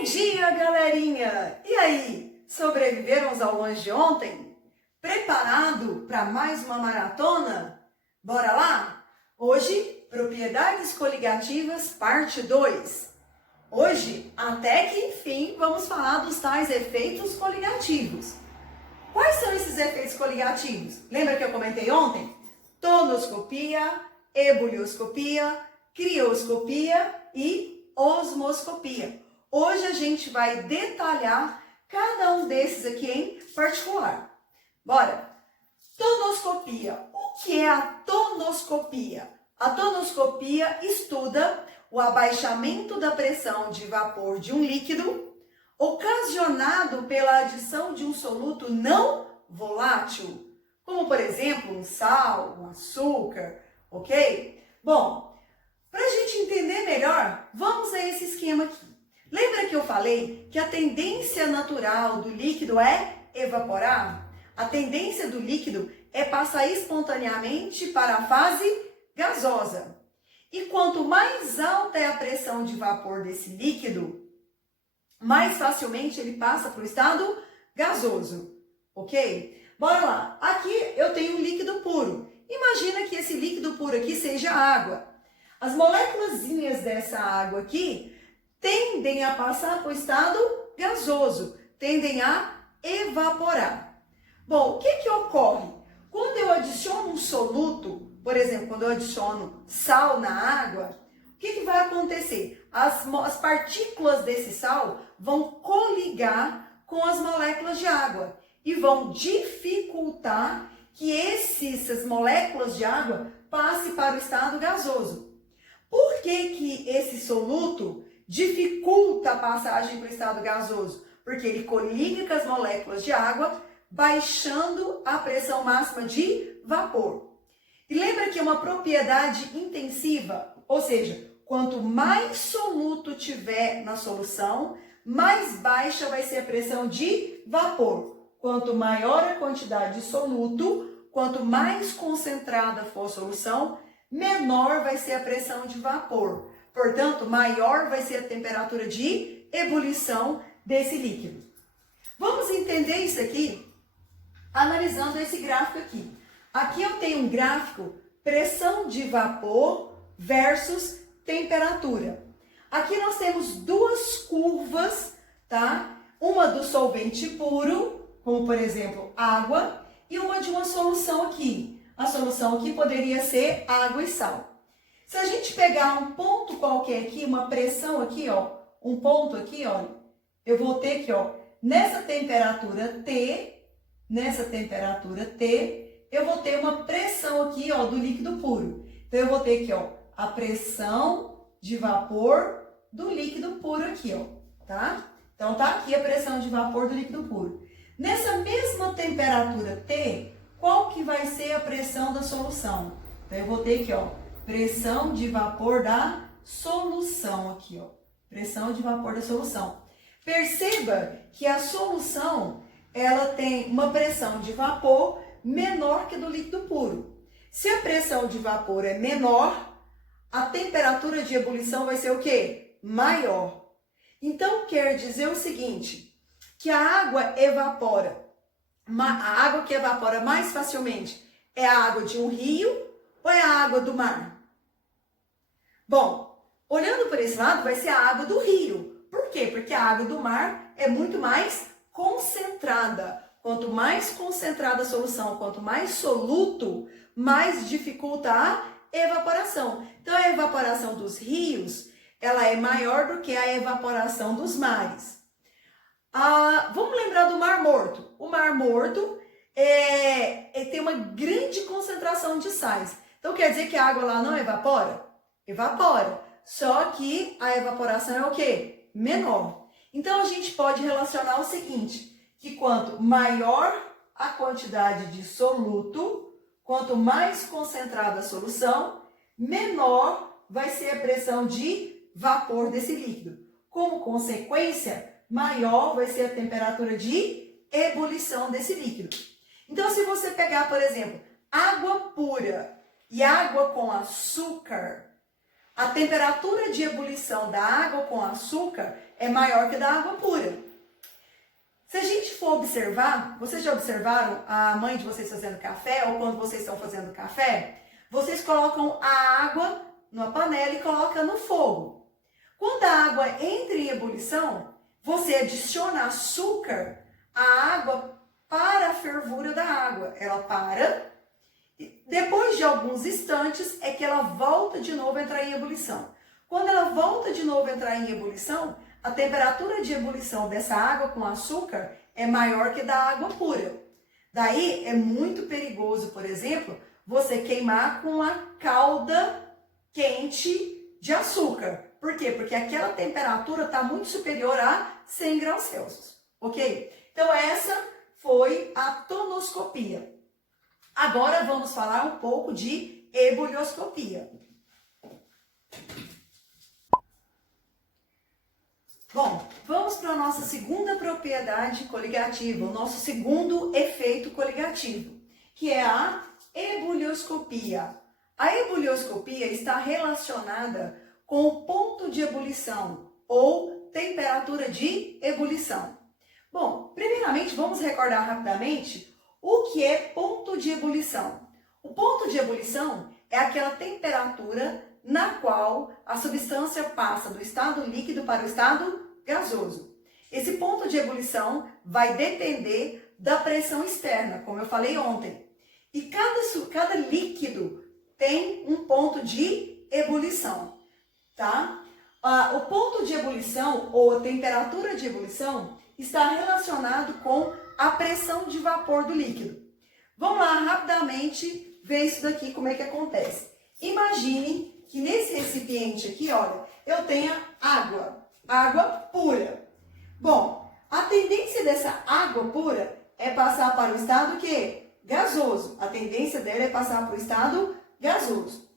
Bom dia, galerinha! E aí, sobreviveram aos aulões de ontem? Preparado para mais uma maratona? Bora lá? Hoje, propriedades coligativas, parte 2. Hoje, até que enfim, vamos falar dos tais efeitos coligativos. Quais são esses efeitos coligativos? Lembra que eu comentei ontem? Tonoscopia, ebulioscopia, crioscopia e osmoscopia. Hoje a gente vai detalhar cada um desses aqui em particular. Bora! Tonoscopia. O que é a tonoscopia? A tonoscopia estuda o abaixamento da pressão de vapor de um líquido ocasionado pela adição de um soluto não volátil, como por exemplo um sal, um açúcar, ok? Bom, para a gente entender melhor, vamos a esse esquema aqui. Lembra que eu falei que a tendência natural do líquido é evaporar? A tendência do líquido é passar espontaneamente para a fase gasosa. E quanto mais alta é a pressão de vapor desse líquido, mais facilmente ele passa para o estado gasoso, ok? Bora lá. Aqui eu tenho um líquido puro. Imagina que esse líquido puro aqui seja água. As moléculazinhas dessa água aqui tendem a passar para o estado gasoso, tendem a evaporar. Bom, o que ocorre? Quando eu adiciono um soluto, por exemplo, quando eu adiciono sal na água, o que vai acontecer? As partículas desse sal vão coligar com as moléculas de água e vão dificultar que essas moléculas de água passem para o estado gasoso. Por que esse soluto dificulta a passagem para o estado gasoso? Porque ele coliga com as moléculas de água, baixando a pressão máxima de vapor. E lembra que é uma propriedade intensiva, ou seja, quanto mais soluto tiver na solução, mais baixa vai ser a pressão de vapor. Quanto maior a quantidade de soluto, quanto mais concentrada for a solução, menor vai ser a pressão de vapor. Portanto, maior vai ser a temperatura de ebulição desse líquido. Vamos entender isso aqui analisando esse gráfico aqui. Aqui eu tenho um gráfico pressão de vapor versus temperatura. Aqui nós temos duas curvas, tá? Uma do solvente puro, como por exemplo água, e uma de uma solução aqui. A solução aqui poderia ser água e sal. Se a gente pegar um ponto qualquer aqui, uma pressão aqui, ó, um ponto aqui, ó, eu vou ter aqui, ó, nessa temperatura T, eu vou ter uma pressão aqui, ó, do líquido puro. Então, eu vou ter aqui, ó, a pressão de vapor do líquido puro aqui, ó, tá? Então, tá aqui a pressão de vapor do líquido puro. Nessa mesma temperatura T, qual que vai ser a pressão da solução? Então, eu vou ter aqui, ó, pressão de vapor da solução aqui, ó. Pressão de vapor da solução. Perceba que a solução, ela tem uma pressão de vapor menor que a do líquido puro. Se a pressão de vapor é menor, a temperatura de ebulição vai ser o quê? Maior. Então, quer dizer o seguinte, que a água evapora. A água que evapora mais facilmente é a água de um rio ou é a água do mar? Bom, olhando por esse lado, vai ser a água do rio. Por quê? Porque a água do mar é muito mais concentrada. Quanto mais concentrada a solução, quanto mais soluto, mais dificulta a evaporação. Então, a evaporação dos rios, ela é maior do que a evaporação dos mares. Vamos lembrar do Mar Morto. O Mar Morto tem uma grande concentração de sais. Então, quer dizer que a água lá não evapora? Evapora. Só que a evaporação é o quê? Menor. Então, a gente pode relacionar o seguinte, que quanto maior a quantidade de soluto, quanto mais concentrada a solução, menor vai ser a pressão de vapor desse líquido. Como consequência, maior vai ser a temperatura de ebulição desse líquido. Então, se você pegar, por exemplo, água pura e água com açúcar, a temperatura de ebulição da água com açúcar é maior que da água pura. Se a gente for observar, vocês já observaram a mãe de vocês fazendo café ou quando vocês estão fazendo café? Vocês colocam a água numa panela e colocam no fogo. Quando a água entra em ebulição, você adiciona açúcar à água para a fervura da água. Ela para, e depois de alguns instantes é que ela volta de novo a entrar em ebulição. Quando ela volta de novo a entrar em ebulição, a temperatura de ebulição dessa água com açúcar é maior que da água pura. Daí é muito perigoso, por exemplo, você queimar com a calda quente de açúcar. Por quê? Porque aquela temperatura está muito superior a 100 graus Celsius, ok? Então essa foi a tonoscopia. Agora vamos falar um pouco de ebulioscopia. Bom, vamos para a nossa segunda propriedade coligativa, o nosso segundo efeito coligativo, que é a ebulioscopia. A ebulioscopia está relacionada com o ponto de ebulição ou temperatura de ebulição. Bom, primeiramente vamos recordar rapidamente o que é ponto de ebulição. O ponto de ebulição é aquela temperatura na qual a substância passa do estado líquido para o estado gasoso. Esse ponto de ebulição vai depender da pressão externa, como eu falei ontem. E cada líquido tem um ponto de ebulição, tá? O ponto de ebulição ou a temperatura de ebulição está relacionado com a pressão de vapor do líquido. Vamos lá rapidamente ver isso daqui, como é que acontece. Imagine que nesse recipiente aqui, olha, eu tenha água pura. Bom, a tendência dessa água pura é passar para o estado quê? Gasoso. A tendência dela é passar para o estado gasoso.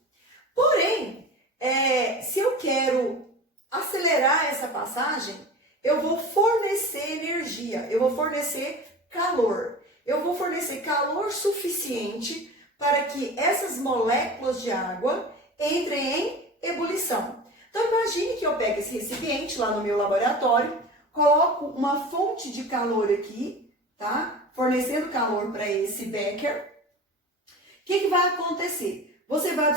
Porém, se eu quero acelerar essa passagem, eu vou fornecer energia, eu vou fornecer calor. Eu vou fornecer calor suficiente para que essas moléculas de água entrem em ebulição. Então, imagine que eu pego esse recipiente lá no meu laboratório, coloco uma fonte de calor aqui, tá? Fornecendo calor para esse becker. O que vai acontecer? Você vai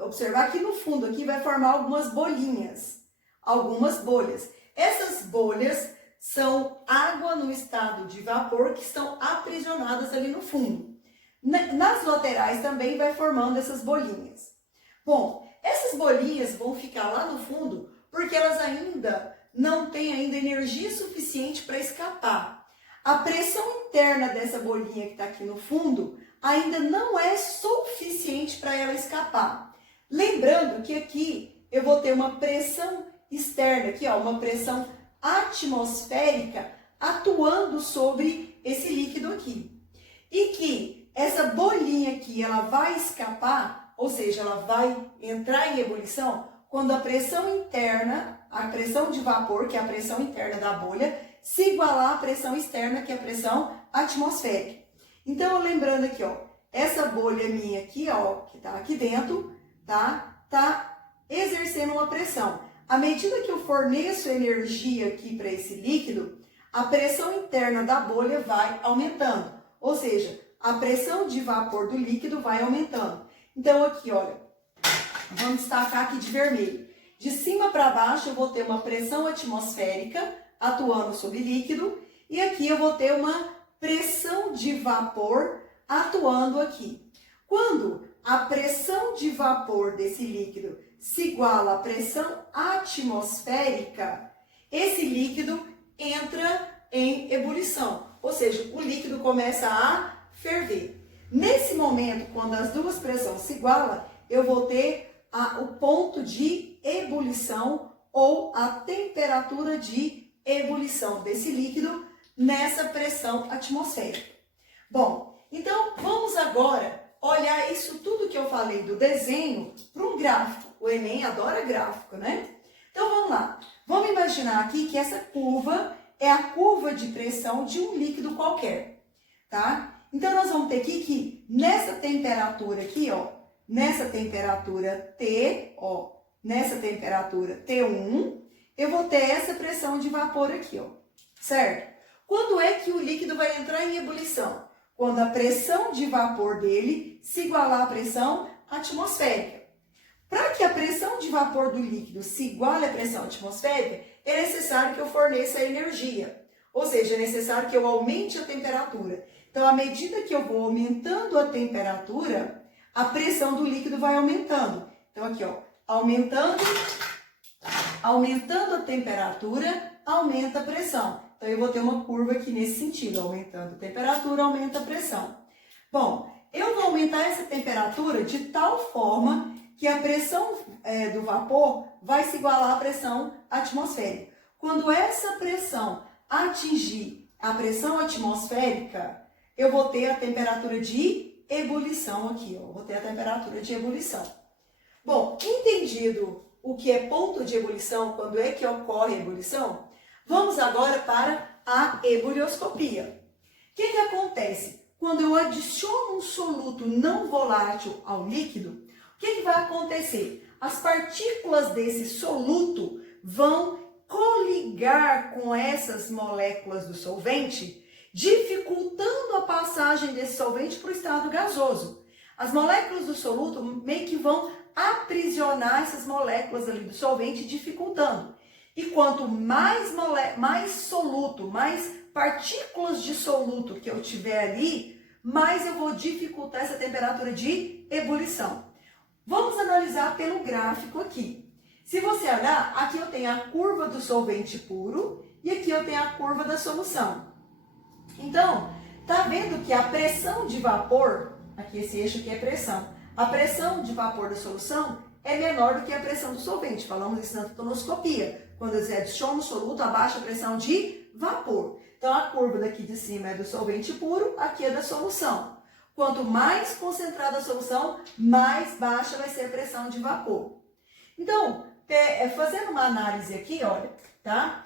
observar que no fundo aqui vai formar algumas bolinhas, algumas bolhas. Essas bolhas são água no estado de vapor que estão aprisionadas ali no fundo. Nas laterais também vai formando essas bolinhas. Bom, essas bolinhas vão ficar lá no fundo porque elas ainda não têm ainda energia suficiente para escapar. A pressão interna dessa bolinha que está aqui no fundo ainda não é suficiente para ela escapar. Lembrando que aqui eu vou ter uma pressão externa, aqui ó, uma pressão atmosférica atuando sobre esse líquido aqui. E que essa bolinha aqui, ela vai escapar, ou seja, ela vai entrar em ebulição quando a pressão interna, a pressão de vapor, que é a pressão interna da bolha, se igualar à pressão externa, que é a pressão atmosférica. Então, lembrando aqui, ó, essa bolha minha aqui, ó, que tá aqui dentro, tá exercendo uma pressão. À medida que eu forneço energia aqui para esse líquido, a pressão interna da bolha vai aumentando. Ou seja, a pressão de vapor do líquido vai aumentando. Então, aqui, olha, vamos destacar aqui de vermelho. De cima para baixo, eu vou ter uma pressão atmosférica atuando sobre líquido. E aqui eu vou ter uma pressão de vapor atuando aqui. Quando a pressão de vapor desse líquido se iguala à pressão atmosférica, esse líquido entra em ebulição, ou seja, o líquido começa a ferver. Nesse momento, quando as duas pressões se igualam, eu vou ter o ponto de ebulição ou a temperatura de ebulição desse líquido nessa pressão atmosférica. Bom, então vamos agora olhar isso tudo que eu falei do desenho para um gráfico. O Enem adora gráfico, né? Então vamos lá. Vamos imaginar aqui que essa curva é a curva de pressão de um líquido qualquer, tá? Então nós vamos ter aqui que nessa temperatura aqui, ó, nessa temperatura T, ó, nessa temperatura T1, eu vou ter essa pressão de vapor aqui, ó, certo? Quando é que o líquido vai entrar em ebulição? Quando a pressão de vapor dele se igualar à pressão atmosférica. Para que a pressão de vapor do líquido se iguale à pressão atmosférica, é necessário que eu forneça energia. Ou seja, é necessário que eu aumente a temperatura. Então, à medida que eu vou aumentando a temperatura, a pressão do líquido vai aumentando. Então, aqui, ó, aumentando a temperatura, aumenta a pressão. Então, eu vou ter uma curva aqui nesse sentido, aumentando a temperatura, aumenta a pressão. Bom, eu vou aumentar essa temperatura de tal forma que a pressão do vapor vai se igualar à pressão atmosférica. Quando essa pressão atingir a pressão atmosférica, eu vou ter a temperatura de ebulição aqui, ó. Vou ter a temperatura de ebulição. Bom, entendido o que é ponto de ebulição, quando é que ocorre a ebulição, vamos agora para a ebulioscopia. O que acontece? Quando eu adiciono um soluto não volátil ao líquido, o que vai acontecer? As partículas desse soluto vão coligar com essas moléculas do solvente, dificultando a passagem desse solvente para o estado gasoso. As moléculas do soluto meio que vão aprisionar essas moléculas ali do solvente, dificultando. E quanto mais soluto, mais partículas de soluto que eu tiver ali, mais eu vou dificultar essa temperatura de ebulição. Vamos analisar pelo gráfico aqui. Se você olhar, aqui eu tenho a curva do solvente puro e aqui eu tenho a curva da solução. Então, tá vendo que a pressão de vapor, aqui esse eixo aqui é pressão, a pressão de vapor da solução é menor do que a pressão do solvente. Falamos isso na tonoscopia. Quando eu adiciono o soluto, abaixa a pressão de vapor. Então, a curva daqui de cima é do solvente puro, aqui é da solução. Quanto mais concentrada a solução, mais baixa vai ser a pressão de vapor. Então, fazendo uma análise aqui, olha, tá?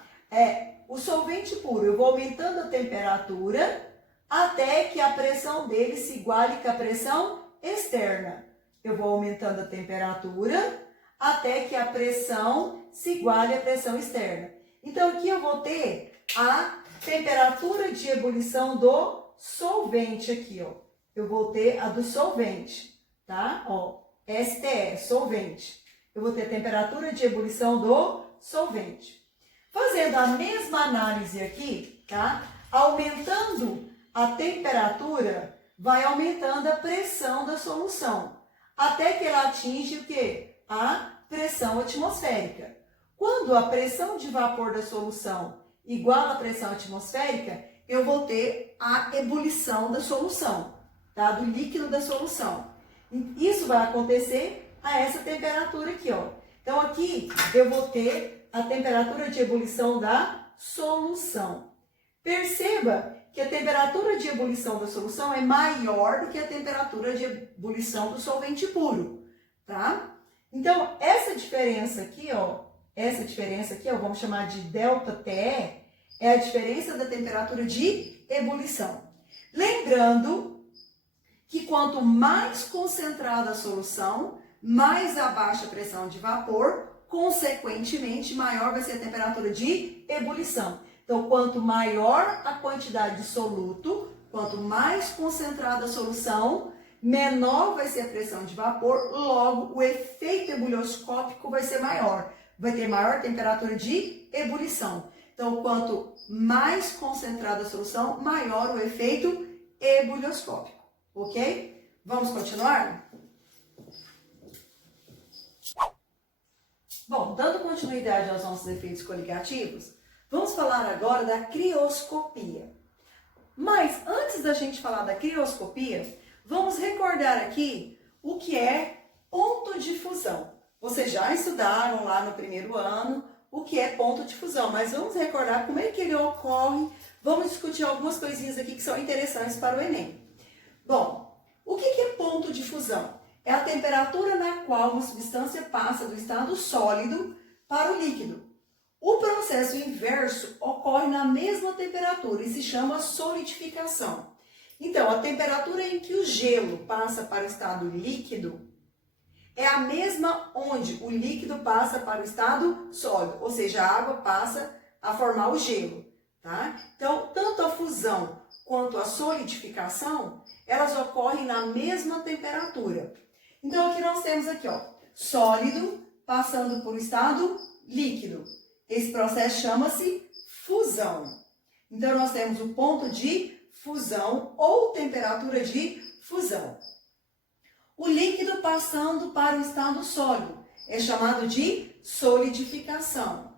O solvente puro, eu vou aumentando a temperatura até que a pressão dele se iguale com a pressão externa. Eu vou aumentando a temperatura até que a pressão se iguale à pressão externa. Então, aqui eu vou ter a temperatura de ebulição do solvente aqui, ó. Eu vou ter a do solvente, tá? Ó, STE, solvente. Eu vou ter a temperatura de ebulição do solvente. Fazendo a mesma análise aqui, tá? Aumentando a temperatura, vai aumentando a pressão da solução, até que ela atinge o quê? A pressão atmosférica. Quando a pressão de vapor da solução iguala a pressão atmosférica, eu vou ter a ebulição da solução, tá? Do líquido da solução. Isso vai acontecer a essa temperatura aqui, ó. Então, aqui eu vou ter a temperatura de ebulição da solução. Perceba que a temperatura de ebulição da solução é maior do que a temperatura de ebulição do solvente puro, tá? Então, essa diferença aqui, ó, vamos chamar de ΔTE, é a diferença da temperatura de ebulição. Lembrando que quanto mais concentrada a solução, mais abaixa a pressão de vapor, consequentemente, maior vai ser a temperatura de ebulição. Então, quanto maior a quantidade de soluto, quanto mais concentrada a solução, menor vai ser a pressão de vapor, logo o efeito ebulioscópico vai ser maior. Vai ter maior temperatura de ebulição. Então, quanto mais concentrada a solução, maior o efeito ebulioscópico. Ok? Vamos continuar? Bom, dando continuidade aos nossos efeitos coligativos, vamos falar agora da crioscopia. Mas antes da gente falar da crioscopia, vamos recordar aqui o que é ponto de fusão. Vocês já estudaram lá no primeiro ano o que é ponto de fusão, mas vamos recordar como é que ele ocorre. Vamos discutir algumas coisinhas aqui que são interessantes para o Enem. Bom, o que é ponto de fusão? É a temperatura na qual uma substância passa do estado sólido para o líquido. O processo inverso ocorre na mesma temperatura e se chama solidificação. Então, a temperatura em que o gelo passa para o estado líquido é a mesma onde o líquido passa para o estado sólido, ou seja, a água passa a formar o gelo, tá? Então, tanto a fusão quanto a solidificação, elas ocorrem na mesma temperatura. Então, aqui nós temos aqui, ó, sólido passando por um estado líquido. Esse processo chama-se fusão. Então, nós temos o ponto de fusão ou temperatura de fusão. O líquido passando para o estado sólido é chamado de solidificação.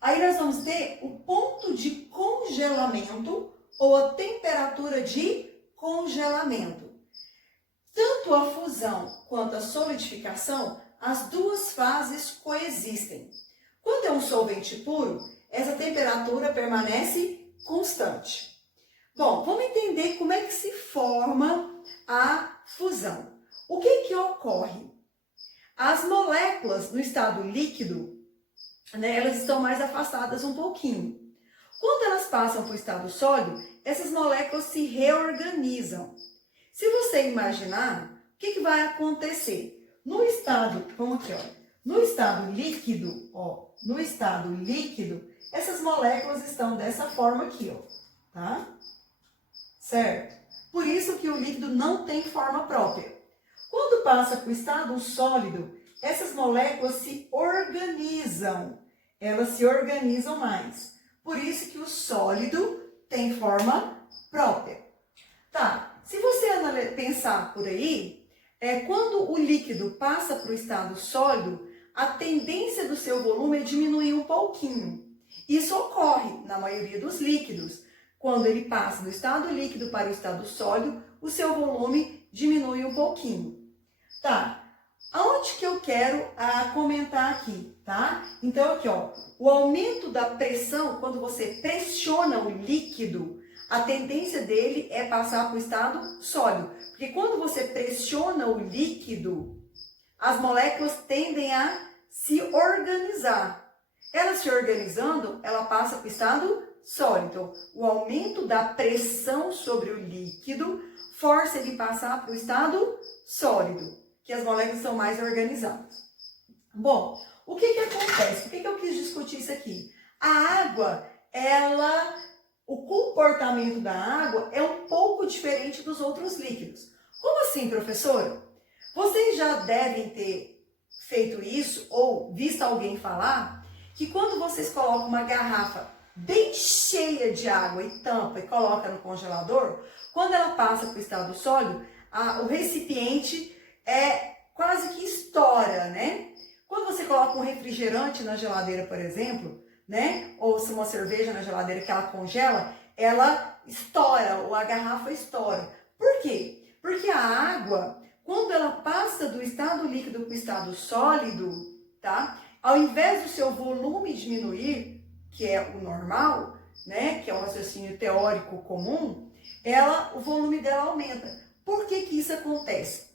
Aí nós vamos ter o ponto de congelamento ou a temperatura de congelamento. Tanto a fusão quanto a solidificação, as duas fases coexistem. Quando é um solvente puro, essa temperatura permanece constante. Bom, vamos entender como é que se forma a fusão. O que ocorre? As moléculas no estado líquido, né, elas estão mais afastadas um pouquinho. Quando elas passam para o estado sólido, essas moléculas se reorganizam. Se você imaginar, o que vai acontecer? No estado, vamos aqui, ó, no estado líquido, essas moléculas estão dessa forma aqui, ó, tá? Certo? Por isso que o líquido não tem forma própria. Quando passa para o estado sólido, essas moléculas se organizam. Elas se organizam mais. Por isso que o sólido tem forma própria. Tá, se você pensar por aí, quando o líquido passa para o estado sólido, a tendência do seu volume é diminuir um pouquinho. Isso ocorre na maioria dos líquidos. Quando ele passa do estado líquido para o estado sólido, o seu volume diminui um pouquinho. Tá, aonde que eu quero comentar aqui, tá? Então aqui, ó, o aumento da pressão, quando você pressiona o líquido, a tendência dele é passar para o estado sólido. Porque quando você pressiona o líquido, as moléculas tendem a se organizar. Ela se organizando, ela passa para o estado sólido. O aumento da pressão sobre o líquido força ele passar para o estado sólido, que as moléculas são mais organizadas. Bom, o que acontece? Por que eu quis discutir isso aqui? A água, o comportamento da água é um pouco diferente dos outros líquidos. Como assim, professora? Vocês já devem ter feito isso ou visto alguém falar que quando vocês colocam uma garrafa bem cheia de água e tampa e coloca no congelador, quando ela passa para o estado sólido, o recipiente quase que estoura, né? Quando você coloca um refrigerante na geladeira, por exemplo, né? Ou se uma cerveja na geladeira que ela congela, ela estoura, ou a garrafa estoura. Por quê? Porque a água, quando ela passa do estado líquido para o estado sólido, tá? Ao invés do seu volume diminuir, que é o normal, né? Que é um raciocínio teórico comum, o volume dela aumenta. Por que isso acontece?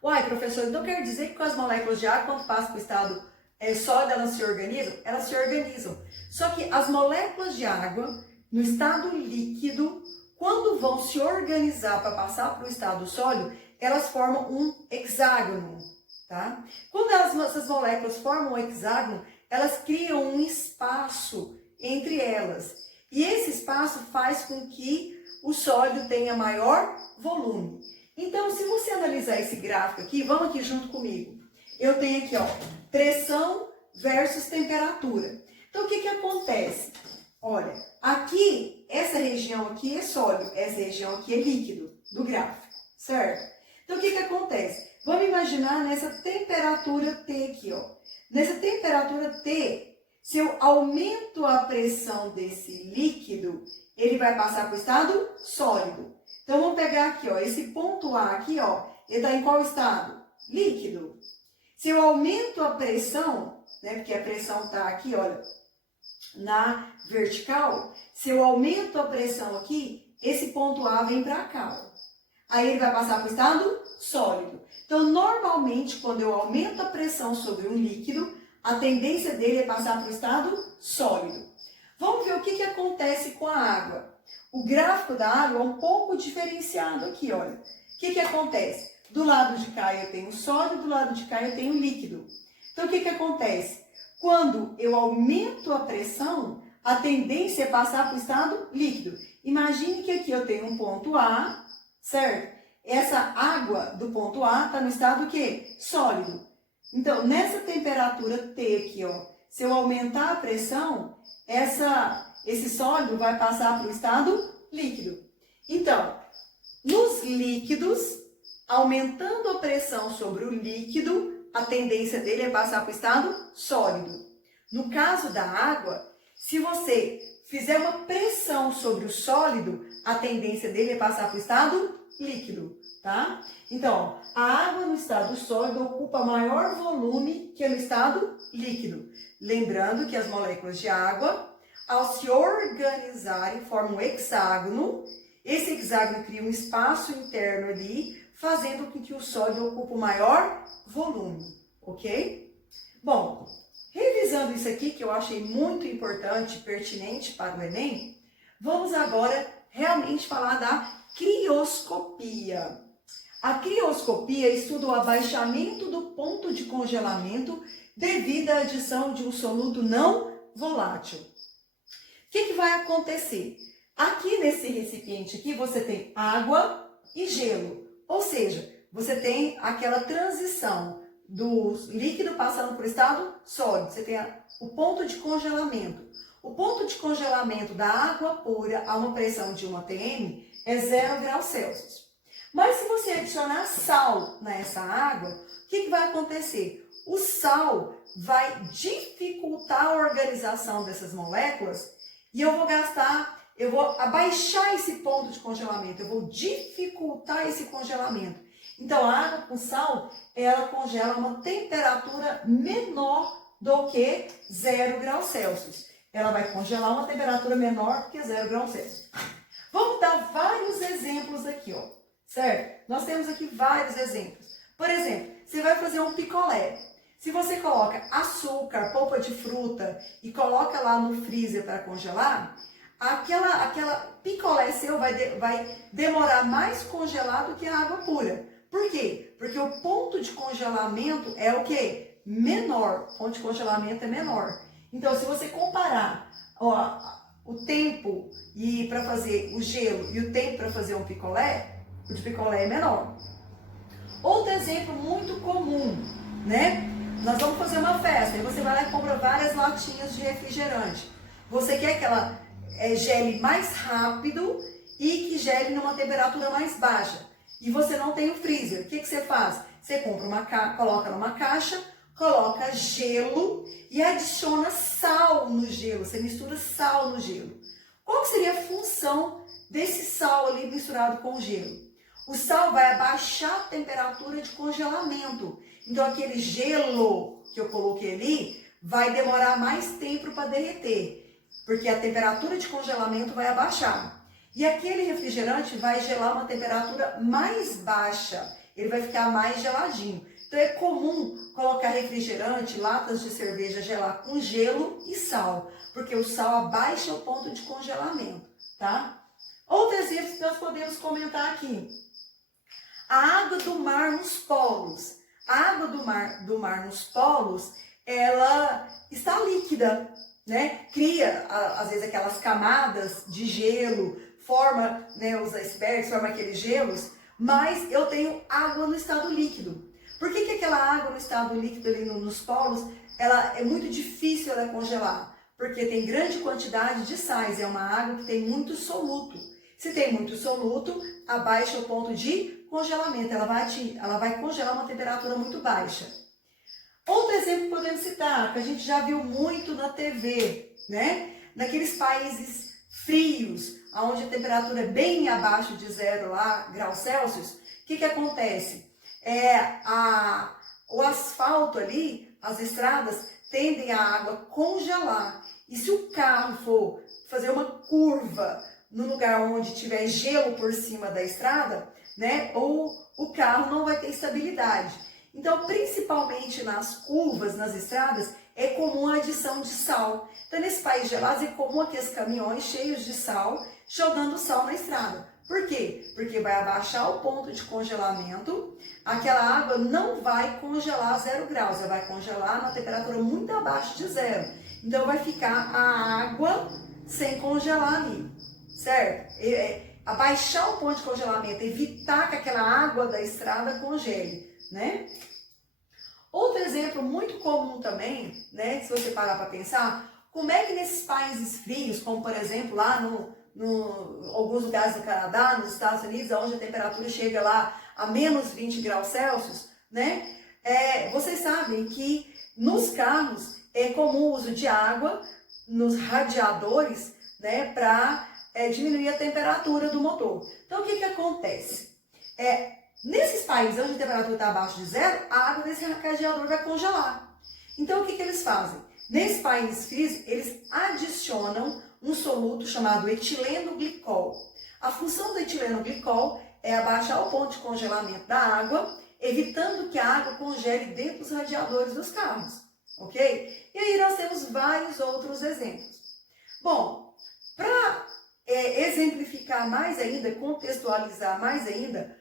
Uai, professor, então quer dizer que com as moléculas de água, quando passam para o estado sólido, elas se organizam? Elas se organizam. Só que as moléculas de água, no estado líquido, quando vão se organizar para passar para o estado sólido, elas formam um hexágono, tá? Quando essas moléculas formam um hexágono, elas criam um espaço entre elas. E esse espaço faz com que o sólido tenha maior volume. Então, se você analisar esse gráfico aqui, vamos aqui junto comigo. Eu tenho aqui, ó, pressão versus temperatura. Então, o que acontece? Olha, aqui, essa região aqui é sólido, essa região aqui é líquido do gráfico, certo? Então, o que acontece? Vamos imaginar nessa temperatura T aqui, ó. Nessa temperatura T, se eu aumento a pressão desse líquido, ele vai passar para o estado sólido. Então, vamos pegar aqui, ó, esse ponto A aqui, ó, ele está em qual estado? Líquido. Se eu aumento a pressão, né, porque a pressão está aqui, olha, na vertical, se eu aumento a pressão aqui, esse ponto A vem para cá, ó. Aí ele vai passar para o estado sólido. Então, normalmente, quando eu aumento a pressão sobre um líquido, a tendência dele é passar para o estado sólido. Vamos ver o que acontece com a água. O gráfico da água é um pouco diferenciado aqui, olha. O que acontece? Do lado de cá eu tenho sólido, do lado de cá eu tenho líquido. Então, o que que acontece? Quando eu aumento a pressão, a tendência é passar para o estado líquido. Imagine que aqui eu tenho um ponto A, certo? Essa água do ponto A está no estado o quê? Sólido. Então, nessa temperatura T aqui, ó, se eu aumentar a pressão, esse sólido vai passar para o estado líquido. Então, nos líquidos, aumentando a pressão sobre o líquido, a tendência dele é passar para o estado sólido. No caso da água, se você fizer uma pressão sobre o sólido, a tendência dele é passar para o estado líquido, tá? Então, a água no estado sólido ocupa maior volume que no estado líquido. Lembrando que as moléculas de água, ao se organizarem, formam um hexágono. Esse hexágono cria um espaço interno ali, fazendo com que o sólido ocupe o maior volume, ok? Bom, revisando isso aqui, que eu achei muito importante e pertinente para o Enem, vamos agora realmente falar da crioscopia. A crioscopia estuda o abaixamento do ponto de congelamento devido à adição de um soluto não volátil. O que vai acontecer? Aqui nesse recipiente aqui você tem água e gelo. Ou seja, você tem aquela transição do líquido passando para o estado sólido. Você tem o ponto de congelamento. O ponto de congelamento da água pura a uma pressão de 1 atm é 0 graus Celsius. Mas se você adicionar sal nessa água, o que vai acontecer? O sal vai dificultar a organização dessas moléculas e eu vou abaixar esse ponto de congelamento, eu vou dificultar esse congelamento. Então, a água com sal, ela congela a uma temperatura menor do que 0 graus Celsius. Ela vai congelar uma temperatura menor do que 0 graus Celsius. Vamos dar vários exemplos aqui, ó, certo? Nós temos aqui vários exemplos. Por exemplo, você vai fazer um picolé. Se você coloca açúcar, polpa de fruta e coloca lá no freezer para congelar, aquela picolé seu vai demorar mais congelado que a água pura. Por quê? Porque o ponto de congelamento é o quê? Menor. O ponto de congelamento é menor. Então, se você comparar o tempo para fazer o gelo e o tempo para fazer um picolé, o de picolé é menor. Outro exemplo muito comum, né? Nós vamos fazer uma festa e você vai lá e compra várias latinhas de refrigerante. Você quer que ela gele mais rápido e que gele numa temperatura mais baixa. E você não tem o freezer. O que você faz? Você coloca numa caixa, coloca gelo e adiciona sal no gelo. Você mistura sal no gelo. Qual que seria a função desse sal ali misturado com o gelo? O sal vai abaixar a temperatura de congelamento. Então, aquele gelo que eu coloquei ali vai demorar mais tempo para derreter, porque a temperatura de congelamento vai abaixar. E aquele refrigerante vai gelar uma temperatura mais baixa, ele vai ficar mais geladinho. Então, é comum colocar refrigerante, latas de cerveja gelar com gelo e sal, porque o sal abaixa o ponto de congelamento, tá? Outro exemplo que nós podemos comentar aqui. A água do mar nos polos. A água do mar nos polos, ela está líquida, né? Cria, às vezes, aquelas camadas de gelo, forma, né, os icebergs, forma aqueles gelos, mas eu tenho água no estado líquido. Por que aquela água no estado líquido ali nos polos, ela é muito difícil ela congelar? Porque tem grande quantidade de sais, é uma água que tem muito soluto. Se tem muito soluto, abaixa o ponto de congelamento, ela vai congelar uma temperatura muito baixa. Outro exemplo que podemos citar, que a gente já viu muito na TV, né? Naqueles países frios, onde a temperatura é bem abaixo de 0 graus Celsius, o que acontece? O asfalto ali, as estradas, tendem a água congelar. E se o carro for fazer uma curva no lugar onde tiver gelo por cima da estrada, né, ou o carro não vai ter estabilidade. Então, principalmente nas curvas, nas estradas, é comum a adição de sal. Então, nesse país gelado, é comum aqueles caminhões cheios de sal, jogando sal na estrada. Por quê? Porque vai abaixar o ponto de congelamento, aquela água não vai congelar a 0 graus, ela vai congelar na temperatura muito abaixo de 0. Então vai ficar a água sem congelar ali, certo? Abaixar o ponto de congelamento, evitar que aquela água da estrada congele, né? Outro exemplo muito comum também, né, se você parar para pensar, como é que nesses países frios, como por exemplo lá alguns lugares do Canadá, nos Estados Unidos, onde a temperatura chega lá a menos 20 graus Celsius, né, vocês sabem que nos carros é comum o uso de água nos radiadores, né, para diminuir a temperatura do motor. Então o que acontece? Nesses países onde a temperatura está abaixo de 0, a água desse radiador vai congelar. Então, o que eles fazem? Nesses países frios, eles adicionam um soluto chamado etileno-glicol. A função do etileno-glicol é abaixar o ponto de congelamento da água, evitando que a água congele dentro dos radiadores dos carros, ok? E aí nós temos vários outros exemplos. Bom, para exemplificar mais ainda, contextualizar mais ainda,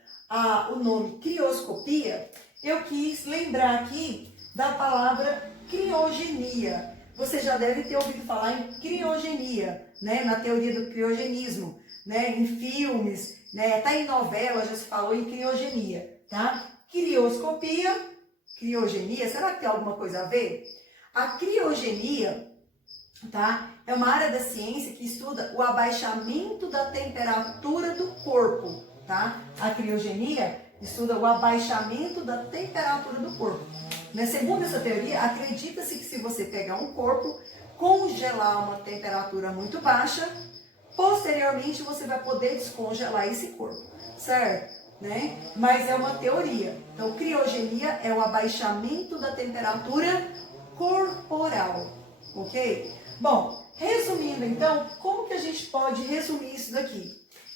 o nome crioscopia, eu quis lembrar aqui da palavra criogenia. Você já deve ter ouvido falar em criogenia, né? Na teoria do criogenismo, né? Em filmes, né? Até em novelas já se falou em criogenia, tá? Crioscopia, criogenia, será que tem alguma coisa a ver? A criogenia, tá? É uma área da ciência que estuda o abaixamento da temperatura do corpo. Tá? A criogenia estuda o abaixamento da temperatura do corpo. Segundo essa teoria, acredita-se que se você pegar um corpo, congelar uma temperatura muito baixa, posteriormente você vai poder descongelar esse corpo, certo? Né? Mas é uma teoria. Então, criogenia é o abaixamento da temperatura corporal, ok? Bom, resumindo então, como que a gente pode resumir isso daqui?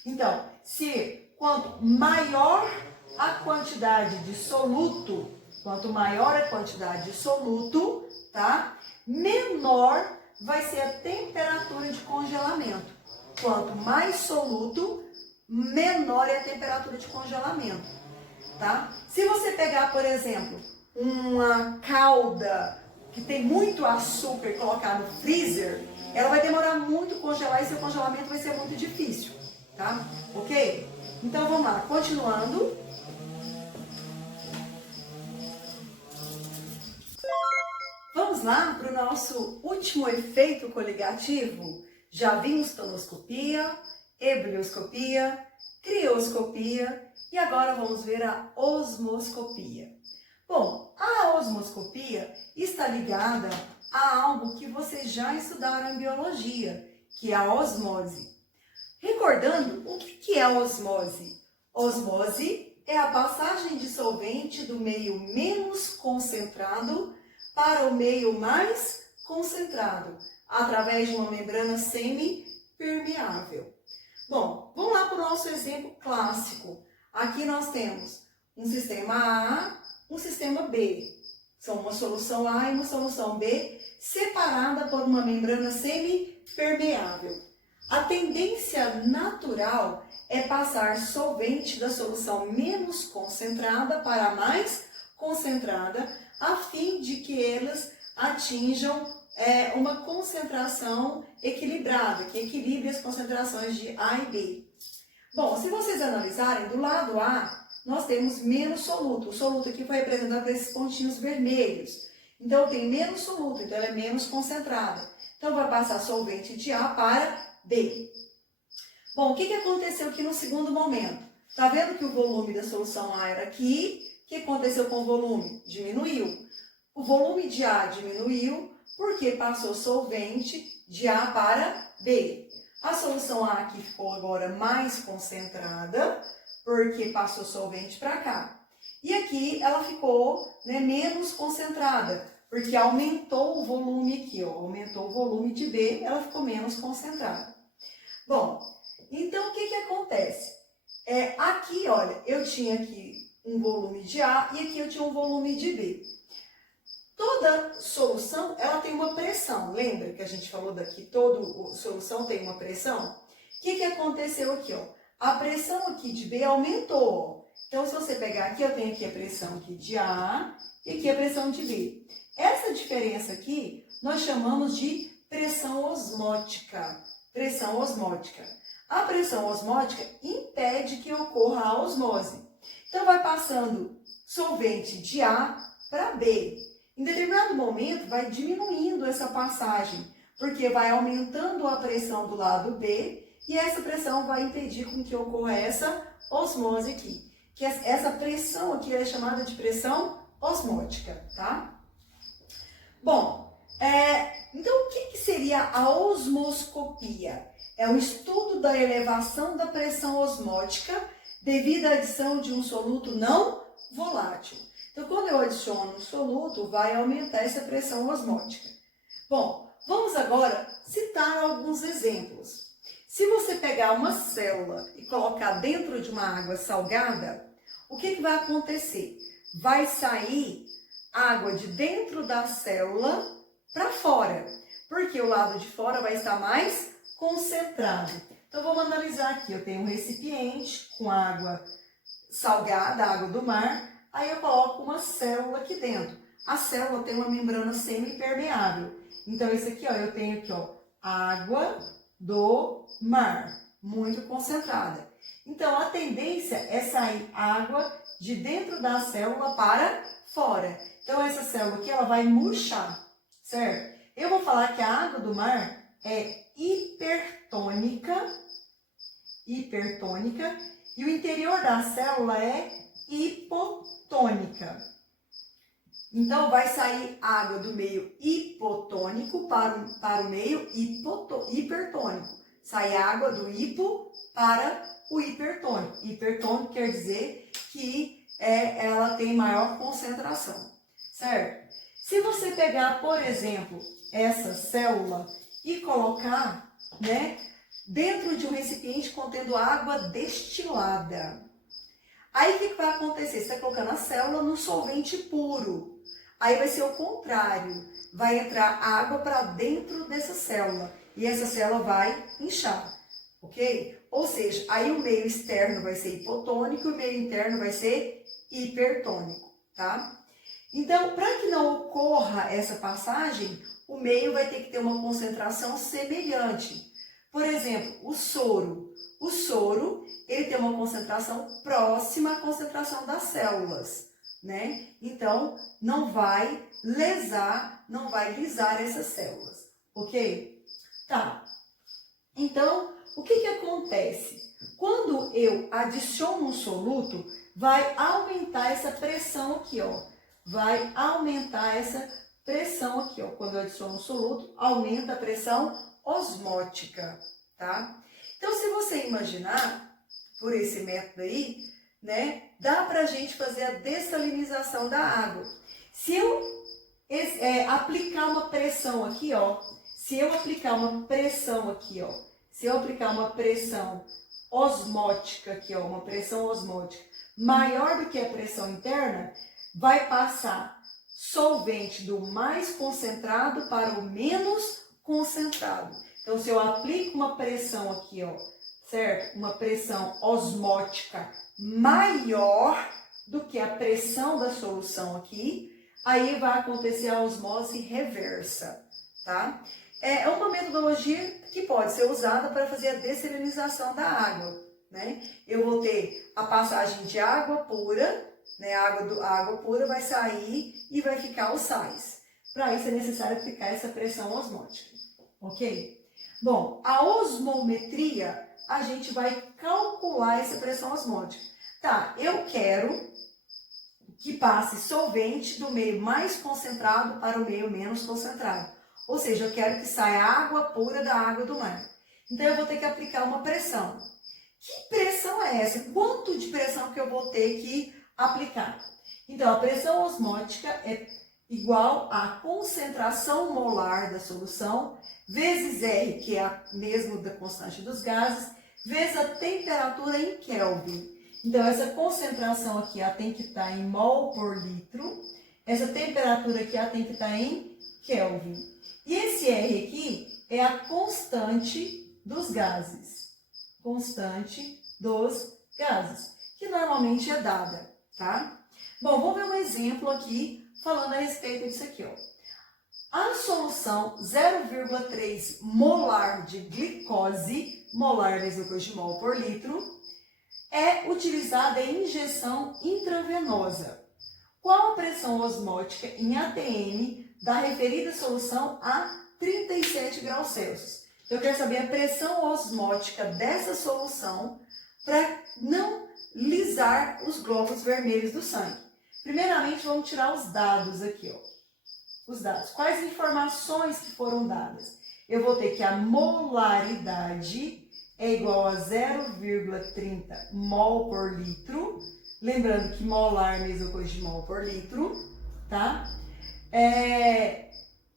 Então, quanto maior a quantidade de soluto, tá? Menor vai ser a temperatura de congelamento. Quanto mais soluto, menor é a temperatura de congelamento, tá? Se você pegar, por exemplo, uma calda que tem muito açúcar e colocar no freezer, ela vai demorar muito a congelar e seu congelamento vai ser muito difícil, tá? Ok? Então vamos lá, continuando. Vamos lá para o nosso último efeito coligativo. Já vimos tonoscopia, ebullioscopia, crioscopia e agora vamos ver a osmoscopia. Bom, a osmoscopia está ligada a algo que vocês já estudaram em biologia, que é a osmose. Recordando, o que é a osmose? Osmose é a passagem de solvente do meio menos concentrado para o meio mais concentrado, através de uma membrana semipermeável. Bom, vamos lá para o nosso exemplo clássico. Aqui nós temos um sistema A, um sistema B. São uma solução A e uma solução B, separada por uma membrana semipermeável. A tendência natural é passar solvente da solução menos concentrada para a mais concentrada, a fim de que elas atinjam uma concentração equilibrada, que equilibre as concentrações de A e B. Bom, se vocês analisarem, do lado A, nós temos menos soluto. O soluto aqui foi representado por esses pontinhos vermelhos. Então, tem menos soluto, então ela é menos concentrada. Então, vai passar solvente de A para B. Bom, o que aconteceu aqui no segundo momento? Está vendo que o volume da solução A era aqui? O que aconteceu com o volume? Diminuiu. O volume de A diminuiu porque passou solvente de A para B. A solução A aqui ficou agora mais concentrada porque passou solvente para cá. E aqui ela ficou menos concentrada porque aumentou o volume aqui, ó, aumentou o volume de B, ela ficou menos concentrada. Bom, então o que acontece? Aqui, olha, eu tinha aqui um volume de A e aqui eu tinha um volume de B. Toda solução, ela tem uma pressão. Lembra que a gente falou daqui, toda solução tem uma pressão? O que aconteceu aqui, ó? a pressão aqui de B aumentou. Então, se você pegar aqui, eu tenho aqui a pressão aqui de A e aqui a pressão de B. Essa diferença aqui, nós chamamos de pressão osmótica. Pressão osmótica. A pressão osmótica impede que ocorra a osmose. Então, vai passando solvente de A para B. Em determinado momento, vai diminuindo essa passagem, porque vai aumentando a pressão do lado B e essa pressão vai impedir com que ocorra essa osmose aqui. Que essa pressão aqui é chamada de pressão osmótica, tá? Bom, então o que seria a osmoscopia? É o estudo da elevação da pressão osmótica devido à adição de um soluto não volátil. Então, quando eu adiciono um soluto, vai aumentar essa pressão osmótica. Bom, vamos agora citar alguns exemplos. Se você pegar uma célula e colocar dentro de uma água salgada, o que vai acontecer? Vai sair água de dentro da célula para fora, porque o lado de fora vai estar mais concentrado. Então, vamos analisar aqui. Eu tenho um recipiente com água salgada, água do mar, aí eu coloco uma célula aqui dentro. A célula tem uma membrana semi-permeável. Então, isso aqui, ó, eu tenho aqui, ó, água do mar, muito concentrada. Então, a tendência é sair água de dentro da célula para fora. Então, essa célula aqui, ela vai murchar, certo? Eu vou falar que a água do mar é hipertônica, e o interior da célula é hipotônica. Então, vai sair água do meio hipotônico para o meio hipertônico. Sai água do hipo para o hipertônico. Hipertônico quer dizer que ela tem maior concentração, certo? Se você pegar, por exemplo, essa célula e colocar, né, dentro de um recipiente contendo água destilada, aí o que vai acontecer? Você está colocando a célula no solvente puro. Aí vai ser o contrário, vai entrar água para dentro dessa célula e essa célula vai inchar, ok? Ou seja, aí o meio externo vai ser hipotônico e o meio interno vai ser hipertônico, tá? Então, para que não ocorra essa passagem, o meio vai ter que ter uma concentração semelhante. Por exemplo, o soro. O soro, ele tem uma concentração próxima à concentração das células, né? Então, não vai lisar essas células, ok? Tá. Então, o que acontece? Quando eu adiciono um soluto, vai aumentar essa pressão aqui, ó. Vai aumentar essa pressão aqui, ó. Quando eu adiciono um soluto, aumenta a pressão osmótica, tá? Então, se você imaginar, por esse método aí, né, dá pra gente fazer a dessalinização da água. Se eu aplicar uma pressão aqui, ó, se eu aplicar uma pressão osmótica aqui, ó, uma pressão osmótica maior do que a pressão interna, vai passar solvente do mais concentrado para o menos concentrado. Então, se eu aplico uma pressão aqui, ó, certo? Uma pressão osmótica maior do que a pressão da solução aqui, aí vai acontecer a osmose reversa, tá? É uma metodologia que pode ser usada para fazer a dessalinização da água, né? Eu vou ter a passagem de água pura, né? A água pura vai sair e vai ficar os sais. Para isso é necessário aplicar essa pressão osmótica, ok? Bom, a osmometria, a gente vai calcular essa pressão osmótica. Tá, eu quero que passe solvente do meio mais concentrado para o meio menos concentrado. Ou seja, eu quero que saia água pura da água do mar. Então, eu vou ter que aplicar uma pressão. Que pressão é essa? Quanto de pressão que eu vou ter que aplicar? Então, a pressão osmótica é igual à concentração molar da solução, vezes R, que é a mesma da constante dos gases, vezes a temperatura em Kelvin. Então, essa concentração aqui ela tem que estar em mol por litro, essa temperatura aqui ela tem que estar em Kelvin. E esse R aqui é a constante dos gases. Constante dos gases, que normalmente é dada, tá? Bom, vamos ver um exemplo aqui falando a respeito disso aqui, ó. A solução 0,3 molar de glicose, molar é a mesma coisa de mol por litro, é utilizada em injeção intravenosa. Qual a pressão osmótica em atm da referida solução a 37 graus Celsius? Eu quero saber a pressão osmótica dessa solução para não lisar os glóbulos vermelhos do sangue. Primeiramente, vamos tirar os dados aqui, ó. Os dados. Quais informações que foram dadas? Eu vou ter que a molaridade é igual a 0,30 mol por litro. Lembrando que molar é a mesma coisa de mol por litro, tá?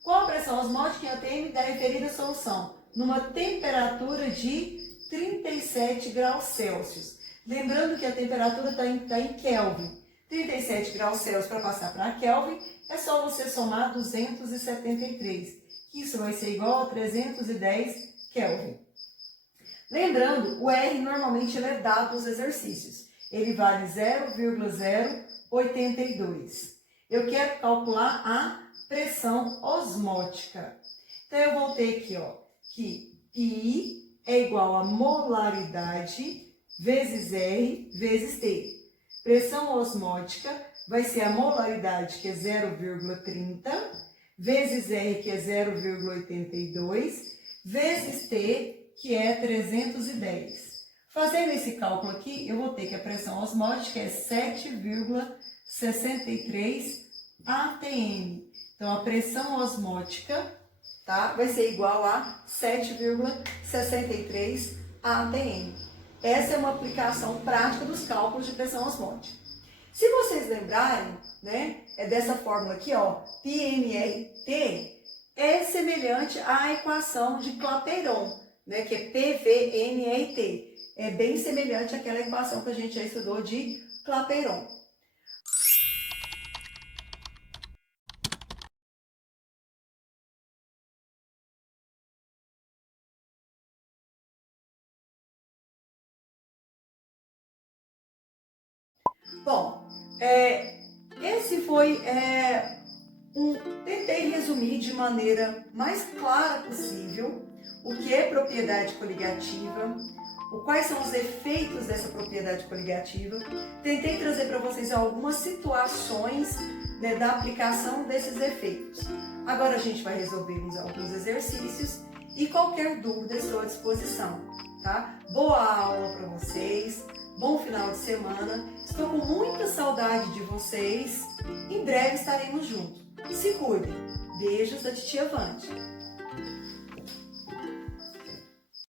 Qual a pressão osmótica em atm da referida solução? Numa temperatura de 37 graus Celsius. Lembrando que a temperatura está em Kelvin. 37 graus Celsius para passar para Kelvin, é só você somar 273, que isso vai ser igual a 310 Kelvin. Lembrando, o R normalmente ele é dado nos exercícios. Ele vale 0,082. Eu quero calcular a pressão osmótica. Então, eu vou ter aqui, ó, que I é igual a molaridade vezes R vezes T. Pressão osmótica vai ser a molaridade, que é 0,30, vezes R, que é 0,82, vezes T, que é 310. Fazendo esse cálculo aqui, eu vou ter que a pressão osmótica é 7,63 atm. Então, a pressão osmótica, tá, vai ser igual a 7,63 atm. Essa é uma aplicação prática dos cálculos de pressão osmótica. Se vocês lembrarem, né, é dessa fórmula aqui, ó, πmRT é semelhante à equação de Clapeyron, né, que é PVNRT. É bem semelhante àquela equação que a gente já estudou de Clapeyron. Bom, esse foi tentei resumir de maneira mais clara possível o que é propriedade coligativa, quais são os efeitos dessa propriedade coligativa. Tentei trazer para vocês algumas situações, né, da aplicação desses efeitos. Agora a gente vai resolver alguns exercícios e qualquer dúvida estou à disposição, tá? Boa aula para vocês! Bom final de semana, estou com muita saudade de vocês, em breve estaremos juntos. Se cuidem, beijos da titia Vande.